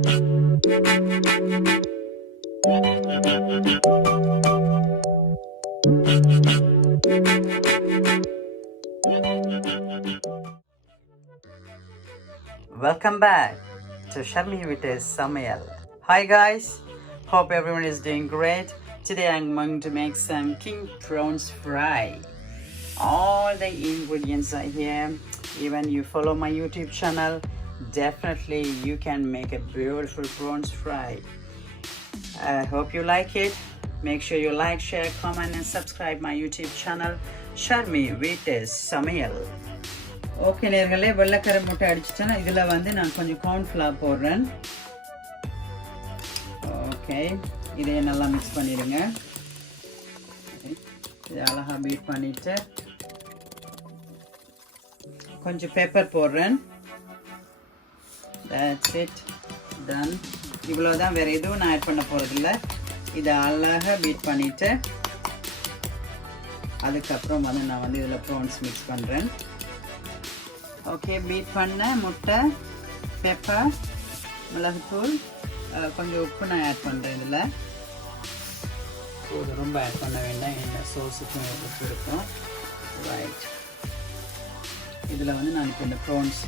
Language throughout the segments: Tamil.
Welcome back to Sharmy Veetu Samayal. Hi guys, hope everyone is doing great. Today I'm going to make some king prawns fry. All the ingredients are here. Even you follow my YouTube channel, definitely you can make a beautiful prawns fry. I hope you like it. Make sure you like, share, comment and subscribe my YouTube channel Sharmy Veetu Samayal. Okay நேர்களே, வெள்ளைக்கரை முட்டை அடிச்சிட்டேன்னா இதில் வந்து நான் கொஞ்சம் கார்ன்ஃப்ளவர் போடுறேன். ஓகே, இதையே நல்லா மிக்ஸ் பண்ணிடுங்க. இதை அழகாக பீட் பண்ணிவிட்டு கொஞ்சம் பெப்பர் போடுறேன். That's it, done. இவ்வளோதான், வேறு எதுவும் நான் ஆட் பண்ண போகிறதில்ல. இதை அழகாக பீட் பண்ணிவிட்டு அதுக்கப்புறம் வந்து நான் வந்து இதில் ப்ரான்ஸ் மிக்ஸ் பண்ணுறேன். ஓகே, பீட் பண்ண முட்டை, பெப்பர், மிளகுத்தூள், கொஞ்சம் உப்பு நான் ஆட் பண்ணுறேன். இதில் ரொம்ப ஆட் பண்ண வேண்டாம், இந்த சோஸுக்கும் உப்பு இருக்கும். ரைட், இதில் வந்து நான் இப்போ இந்த ப்ரான்ஸ்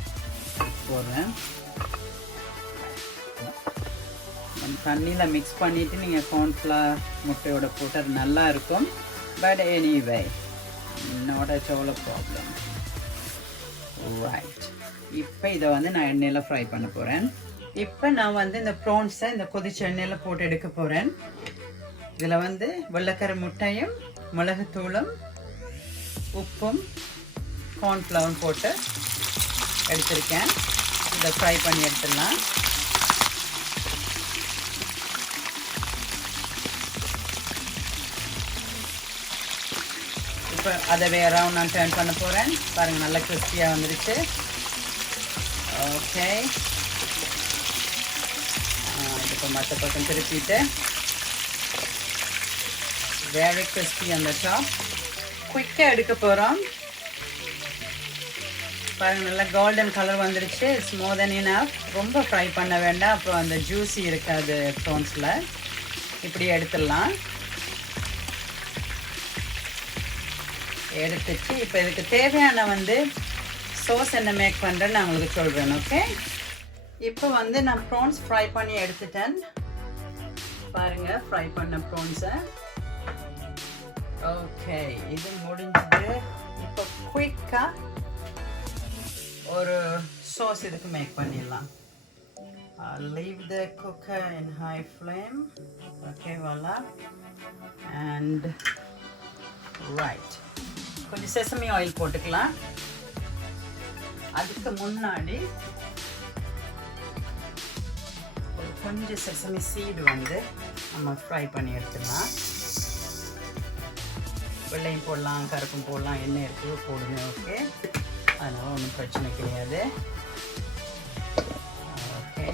போடுறேன். தண்ணியில் மிக்ஸ் பண்ணிவிட்டு நீங்கள் கார்ன்ஃப்ளவர் முட்டையோட போட்டு அது நல்லா இருக்கும். But anyway not at all a problem. Right, இப்போ இதை வந்து நான் எண்ணெயில் ஃப்ரை பண்ண போகிறேன். இப்போ நான் வந்து இந்த ப்ரான்ஸை இந்த கொதிச்ச எண்ணெயில் போட்டு எடுக்க போகிறேன். இதில் வந்து வெள்ளைக்கரை முட்டையும் மிளகுத்தூளும் உப்பும் கார்ன்ஃப்ளவரும் போட்டு எடுத்திருக்கேன். இதை ஃப்ரை பண்ணி எடுத்துடலாம். இப்போ அதை வேற நான் டர்ன் பண்ண போகிறேன். பாருங்கள், நல்லா கிறிஸ்பியாக வந்துருச்சு. ஓகே, இப்போ மற்ற பக்கம் திருப்பிட்டு வெரி கிறிஸ்பி அந்த டாப். குயிக்காக எடுக்க போகிறோம். பாருங்கள், நல்லா கோல்டன் கலர் வந்துருச்சு. It's more then enough. ரொம்ப ஃப்ரை பண்ண வேண்டாம், அப்புறம் அந்த ஜூஸி இருக்காது ப்ரான்ஸில். இப்படி எடுத்துடலாம். எடுத்துட்டு இப்போ இதுக்கு தேவையான வந்து சோஸ் என்ன மேக் பண்ணுறேன்னு நான் உங்களுக்கு சொல்கிறேன். ஓகே, இப்போ வந்து நான் ப்ரான்ஸ் ஃப்ரை பண்ணி எடுத்துட்டேன். பாருங்கள், ஃப்ரை பண்ண ப்ரான்ஸை. ஓகே, இது முடிஞ்சது. இப்போ குயிக்காக ஒரு சோஸ் இதுக்கு மேக் பண்ணிடலாம். Leave the cooker in high flame. Okay, voila. And right, கொஞ்சம் செசமி ஆயில் போட்டுக்கலாம். அதுக்கு முன்னாடி கொஞ்சம் செசமி சீடு வந்து நம்ம ஃப்ரை பண்ணி எடுத்துடலாம். வெள்ளையும் போடலாம், கருப்பும் போடலாம், என்ன இருக்குதோ போடுங்க. ஓகே, அதனால் ஒன்றும் பிரச்சனை கிடையாது. ஓகே,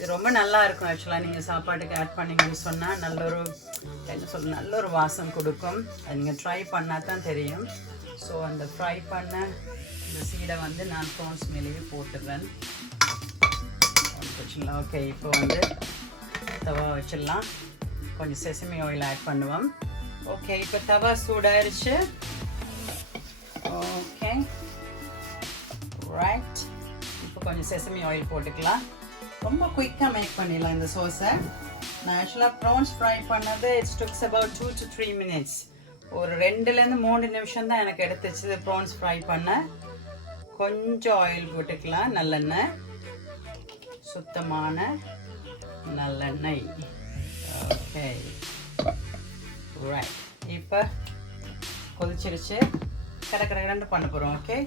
இது ரொம்ப நல்லா இருக்கும். ஆக்சுவலாக நீங்கள் சாப்பாட்டுக்கு ஆட் பண்ணிங்கன்னு சொன்னால் நல்ல ஒரு வாசம் கொடுக்கும். அது நீங்கள் ட்ரை பண்ணால் தான் தெரியும். ஸோ அந்த ஃப்ரை பண்ண இந்த சீடை வந்து நான் ப்ரான்ஸ் மேலேயே போட்டுடுறேன். வச்சுக்கலாம். ஓகே, இப்போ வந்து தவா வச்சிடலாம். கொஞ்சம் செசமி ஆயில் ஆட் பண்ணுவோம். ஓகே, இப்போ தவா சூடாயிருச்சு. ஓகே, ரைட், இப்போ கொஞ்சம் செசமி ஆயில் போட்டுக்கலாம். ரொம்ப குயிக்காக மேக் பண்ணிடலாம் இந்த சோஸை. நான் ஆக்சுவலாக ப்ரான்ஸ் ஃப்ரை பண்ணது இட்ஸ் டுக்ஸ் அபவுட் 2 to 3 minutes. ஒரு 2-3 நிமிஷம் தான் எனக்கு எடுத்துச்சு ப்ரான்ஸ் ஃப்ரை பண்ண. கொஞ்சம் ஆயில் போட்டுக்கலாம், நல்லெண்ணெய், சுத்தமான நல்லெண்ணெய். ஓகே, ரைட், இப்போ கொதிச்சிருச்சு. கடை பண்ண போகிறோம். ஓகே,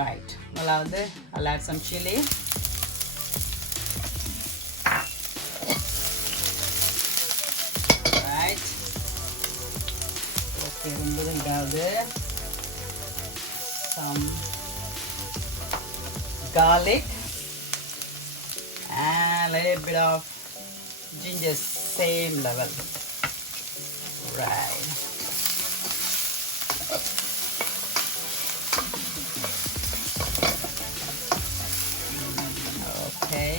ரைட், முதலாவது I'll add some chili. ரொம்ப இதாவது some garlic and a little bit of ginger, same level. Right. Okay.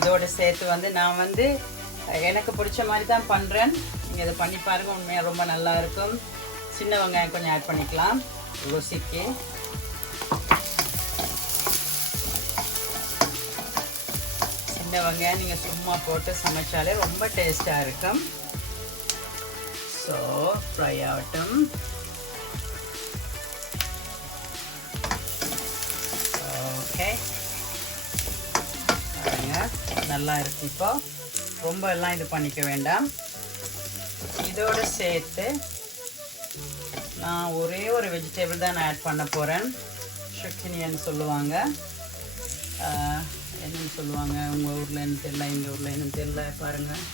இதோட சேர்த்து வந்து நான் வந்து எனக்கு பிடிச்ச மாதிரி தான் பண்ணுறேன். நீங்கள் இதை பண்ணி பாருங்கள், உண்மையாக ரொம்ப நல்லா இருக்கும். சின்ன வெங்காயம் கொஞ்சம் ஆட் பண்ணிக்கலாம் ருசிக்கு. சின்ன வெங்காயம் நீங்கள் சும்மா போட்டு சமைச்சாலே ரொம்ப டேஸ்ட்டாக இருக்கும். ஸோ ஃப்ரை ஆகட்டும். ஓகே, நல்லா இருக்கு. இப்போ ரொம்ப எல்லாம் இது பண்ணிக்க வேண்டாம். இதோடு சேர்த்து நான் ஒரே ஒரு வெஜிடபிள் தான் நான் ஆட் பண்ண போகிறேன். சுக்கினின்னு சொல்லுவாங்க. என்னன்னு சொல்லுவாங்க உங்கள் ஊரில் என்ன தெரியல, எங்கள் ஊரில் என்னன்னு தெரியல. பாருங்கள்,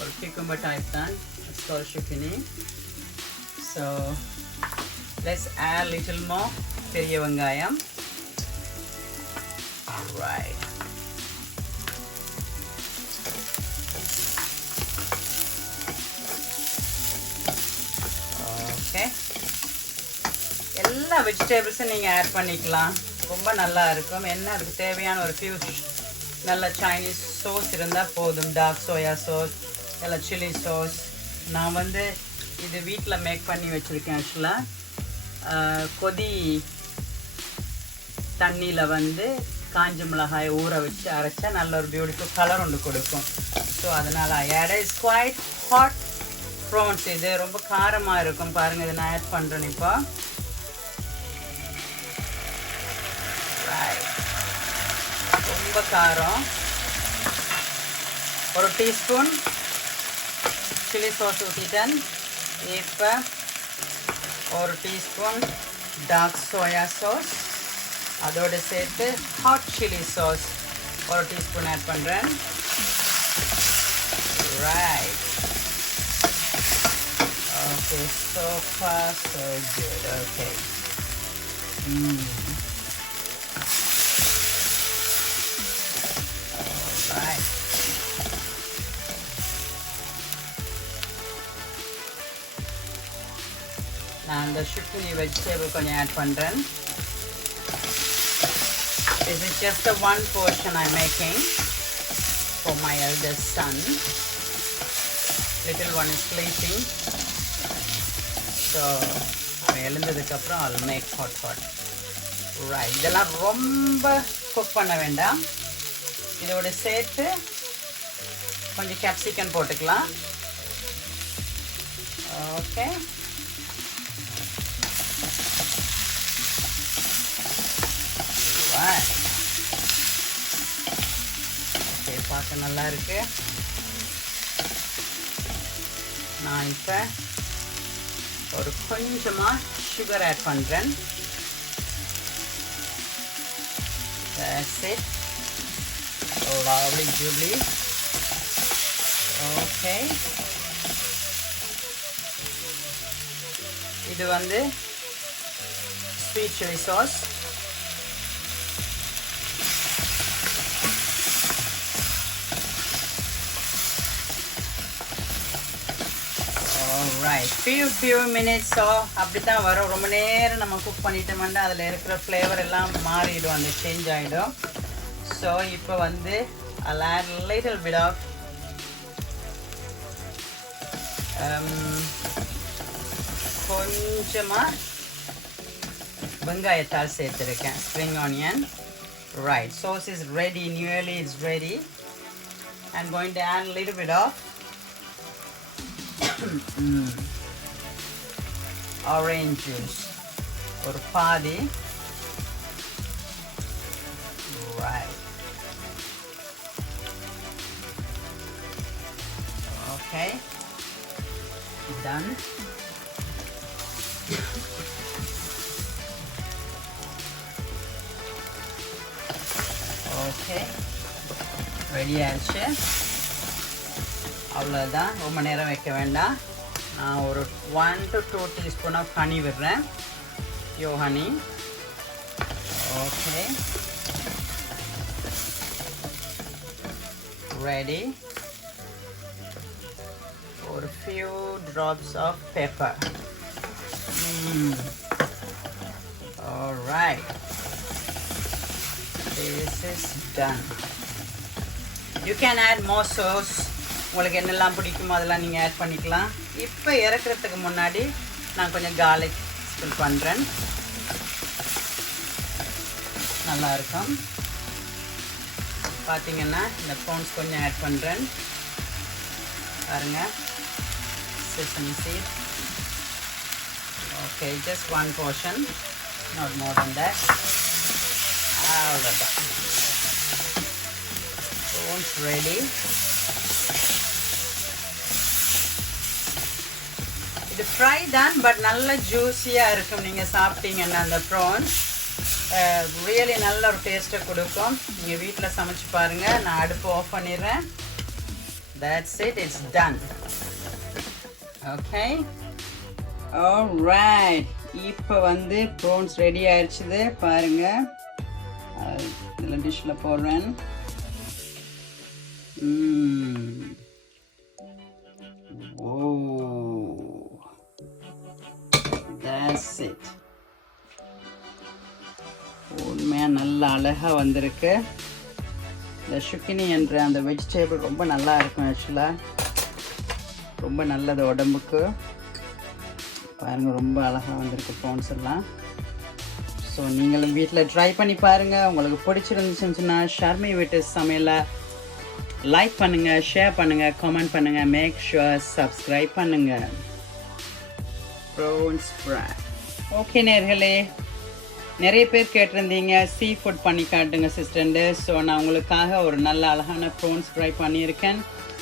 ஒரு cucumber டைப் தான். It's called zucchini. So let's add little more பெரிய வெங்காயம். ரைட். ஓகே, எல்லா வெஜிடபிள்ஸும் நீங்கள் ஆட் பண்ணிக்கலாம். ரொம்ப நல்லா இருக்கும். என்ன அதுக்கு தேவையான ஒரு ஃபியூ நல்ல சைனீஸ் சோஸ் இருந்தால் போதும். டார்க் சோயா சோஸ் இல்லை சில்லி சாஸ். நான் வந்து இது வீட்டில் மேக் பண்ணி வச்சுருக்கேன். ஆக்சுவலாக கொதி தண்ணியில் வந்து காஞ்ச மிளகாய் ஊற வச்சு அரைச்சா நல்ல ஒரு பியூட்டிஃபுல் கலர் ஒன்று கொடுக்கும். ஸோ அதனால் இஸ் குவைட் ஹாட் ப்ரான்ஸ். இது ரொம்ப காரமாக இருக்கும். பாருங்கள், இதை நான் ஆட் பண்ணுறேன் இப்போ. ரொம்ப காரம். ஒரு டீஸ்பூன் சில்லி சாஸ் ஊற்றிட்டேன். இப்போ ஒரு டீஸ்பூன் டார்க் சோயா சாஸ், அதோடு சேர்த்து ஹாட் சில்லி சாஸ் ஒரு டீஸ்பூன் ஆட் பண்ணுறேன். Right. Okay, so far so good. Okay. Alright. நான் இந்த சுக்கினி வெஜிடபிள் கொஞ்சம் ஆட் பண்ணுறேன். This is just the one portion I'm making for my eldest son. Little one is sleeping. So எழுந்ததுக்கப்புறம் I'll make hot. Right. இதெல்லாம் ரொம்ப குக் பண்ண வேண்டாம். இதோட சேர்த்து கொஞ்சம் capsicum போட்டுக்கலாம். ஓகே, ஓகே, பார்க்க நல்லா இருக்கு. நான் இப்போ ஒரு கொஞ்சமாக சுகர் ஆட் பண்ணுறேன். That's it. Lovely jubbly. Okay. இது வந்து sweet chili sauce. Alright, few minutes அப்படிதான் வரும். ரொம்ப நேரம் நம்ம குக் பண்ணிட்டோம்னா அதில் இருக்கிற ஃப்ளேவர் எல்லாம் மாறிடும், அந்த சேஞ்ச் ஆகிடும். ஸோ இப்போ வந்து I'll add a little bit of கொஞ்சமாக வெங்காயத்தால் சேர்த்துருக்கேன், spring onion. Right, sauce is ready, nearly it's ready. I'm going to add a little bit of orange juice, or பாதி. Right. Okay. Done. Okay. Ready ஆயிடுச்சு. அவ்வளோதான், ரொம்ப நேரம் வைக்க வேண்டாம். நான் ஒரு 1 to 2 teaspoon of honey விடுறேன். Pure honey. Okay. Ready. Or a few drops of pepper. All right. This is done. You can add more sauce. உங்களுக்கு என்னெல்லாம் பிடிக்குமோ அதெல்லாம் நீங்கள் ஆட் பண்ணிக்கலாம். இப்போ இறக்குறதுக்கு முன்னாடி நான் கொஞ்சம் garlic ஸ்ப்ரில் பண்ணுறேன். நல்லா இருக்கும். பார்த்தீங்கன்னா இந்த prawns கொஞ்சம் ஆட் பண்ணுறேன். பாருங்க. Sesame seed. Okay, just one portion, not more than that. அவ்வளோதான். Prawns ready. இது ஃப்ரை தான், பட் நல்ல ஜூஸியாக இருக்கும். நீங்கள் சாப்பிட்டீங்கன்னா அந்த ப்ரான்ஸ் ரியலி நல்ல ஒரு டேஸ்ட்டை கொடுக்கும். நீங்கள் வீட்டில் சமைச்சு பாருங்கள். நான் அடுப்பு ஆஃப் பண்ணிடுறேன். That's it, it's done. Okay. All right. இப்போ வந்து ப்ரான்ஸ் ரெடி ஆயிடுச்சுது பாருங்க. இதில் டிஷ்ஷில் போடுறேன். That's it. உண்மையாக நல்ல அழகாக வந்திருக்கு. இந்த சுக்கினி என்ற அந்த வெஜிடேபிள் ரொம்ப நல்லா இருக்கும். ஆக்சுவலாக ரொம்ப நல்லது உடம்புக்கு. பாருங்கள், ரொம்ப அழகாக வந்திருக்கு ப்ரான்ஸ் எல்லாம். ஸோ நீங்களும் வீட்டில் ட்ரை பண்ணி பாருங்கள். உங்களுக்கு பிடிச்சிருந்துச்சுன்னா ஷர்மி வீட்டு சமையலை லைக் பண்ணுங்கள், ஷேர் பண்ணுங்கள், கமெண்ட் பண்ணுங்கள், மேக் ஷுவர் சப்ஸ்கிரைப் பண்ணுங்கள். Prawns fry. ஓகே நேர்களே, நிறைய பேர் கேட்டிருந்தீங்க சீ ஃபுட் பண்ணி காட்டுங்க சிஸ்டர்ண்டு. ஸோ நான் உங்களுக்காக ஒரு நல்ல அழகான ப்ரான்ஸ் ஃப்ரை பண்ணியிருக்கேன்.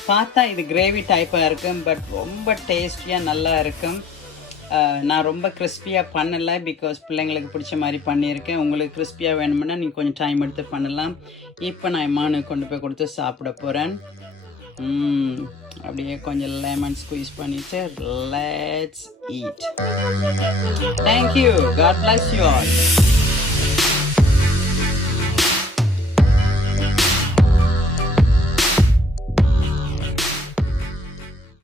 பார்த்தா இது கிரேவி டைப்பாக இருக்கும், பட் ரொம்ப டேஸ்டியாக நல்லா இருக்கும். நான் ரொம்ப கிறிஸ்பியாக பண்ணலை, பிகாஸ் பிள்ளைங்களுக்கு பிடிச்ச மாதிரி பண்ணியிருக்கேன். உங்களுக்கு கிறிஸ்பியாக வேணுமுன்னா நீங்கள் கொஞ்சம் டைம் எடுத்து பண்ணலாம். இப்போ நான் எம்மானுக்கு கொண்டு போய் கொடுத்து சாப்பிட போகிறேன். அப்படியே கொஞ்சம் லெமன் ஸ்குவீஸ் பண்ணிவிட்டு let's eat. Thank you. God bless you all.